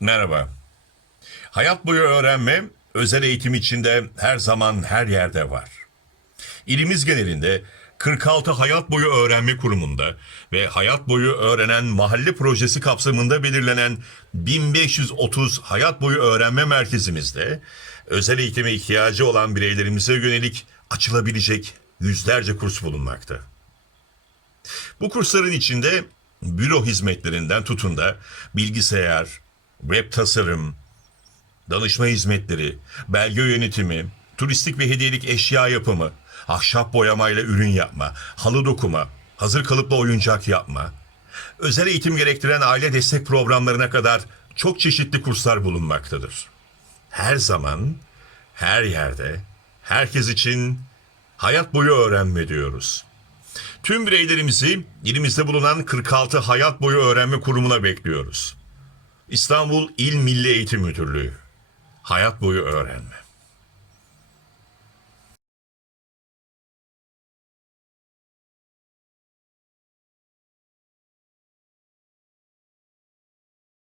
Merhaba. Hayat boyu öğrenme özel eğitim içinde her zaman her yerde var. İlimiz genelinde 46 Hayat Boyu Öğrenme Kurumu'nda ve Hayat Boyu Öğrenen Mahalle Projesi kapsamında belirlenen 1530 Hayat Boyu Öğrenme Merkezimizde özel eğitime ihtiyacı olan bireylerimize yönelik açılabilecek yüzlerce kurs bulunmakta. Bu kursların içinde büro hizmetlerinden tutun da bilgisayar, web tasarım, danışma hizmetleri, belge yönetimi, turistik ve hediyelik eşya yapımı, ahşap boyamayla ürün yapma, halı dokuma, hazır kalıpla oyuncak yapma, özel eğitim gerektiren aile destek programlarına kadar çok çeşitli kurslar bulunmaktadır. Her zaman, her yerde, herkes için hayat boyu öğrenme diyoruz. Tüm bireylerimizi ilimizde bulunan 46 Hayat Boyu Öğrenme Kurumu'na bekliyoruz. İstanbul İl Milli Eğitim Müdürlüğü. Hayat boyu öğrenme.